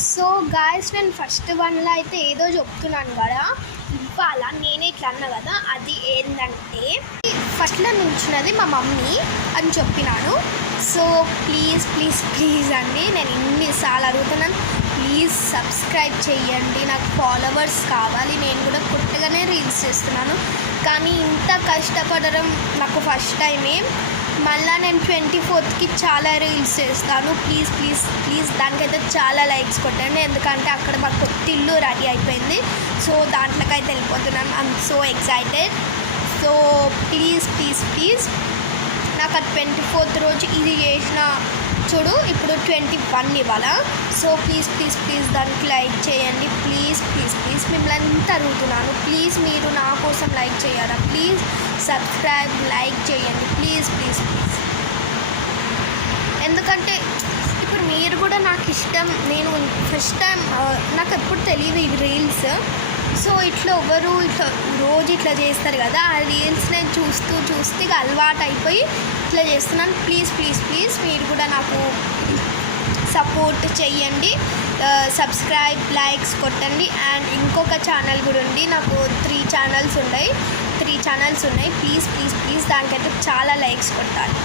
So guys నేను first వన్లో అయితే ఏదో చెప్తున్నాను కదా, ఇవ్వాలా నేనే ఇట్లా అన్నా కదా, అది ఏంటంటే ఫస్ట్లో నుంచినది మా మమ్మీ అని చెప్పినాను. సో ప్లీజ్ ప్లీజ్ ప్లీజ్ అండి, నేను ఇన్నిసార్లు అడుగుతున్నాను, ప్లీజ్ సబ్స్క్రైబ్ చేయండి, నాకు ఫాలోవర్స్ కావాలి. నేను కూడా కొత్తగానే రీల్స్ చేస్తున్నాను, కానీ ఇంత కష్టపడడం నాకు ఫస్ట్ టైమే. మళ్ళీ నేను 24th చాలా రీల్స్ చేస్తాను. ప్లీజ్ ప్లీజ్ ప్లీజ్ దానికైతే చాలా లైక్స్ కొట్టండి, ఎందుకంటే అక్కడ మా కొత్త ఇల్లు రెడీ అయిపోయింది. సో దాంట్లోకైతే వెళ్ళిపోతున్నాను. I'm so excited. So please please please నాకు ఆ 24th రోజు ఇది చేసిన చూడు, ఇప్పుడు 21 ఇవాళ. సో ప్లీజ్ ప్లీజ్ ప్లీజ్ దానికి లైక్ చేయండి. ప్లీజ్ ప్లీజ్ ప్లీజ్ మిమ్మల్ని అంత అడుగుతున్నాను, ప్లీజ్ మీరు నా కోసం లైక్ చేయాలా, ప్లీజ్ సబ్స్క్రైబ్ లైక్ చేయండి, ప్లీజ్ ప్లీజ్ ప్లీజ్. ఎందుకంటే ఇప్పుడు మీరు కూడా నాకు ఇష్టం. నేను ఫస్ట్ టైం, నాకు ఎప్పుడు తెలియదు ఈ రీల్స్. సో ఇట్లా ఎవరు ఇట్లా రోజు ఇట్లా చేస్తారు కదా, ఆ రీల్స్ నేను చూస్తూ చూస్తూ ఇక అలవాటు అయిపోయి ఇట్లా చేస్తున్నాను. ప్లీజ్ ప్లీజ్ ప్లీజ్ మీరు కూడా నాకు సపోర్ట్ చెయ్యండి, సబ్స్క్రైబ్ లైక్స్ కొట్టండి. అండ్ ఇంకొక ఛానల్ కూడా ఉంది, నాకు 3 ఛానల్స్ ఉన్నాయి. ప్లీజ్ ప్లీజ్ ప్లీజ్ దానికైతే చాలా లైక్స్ కొట్టాలి.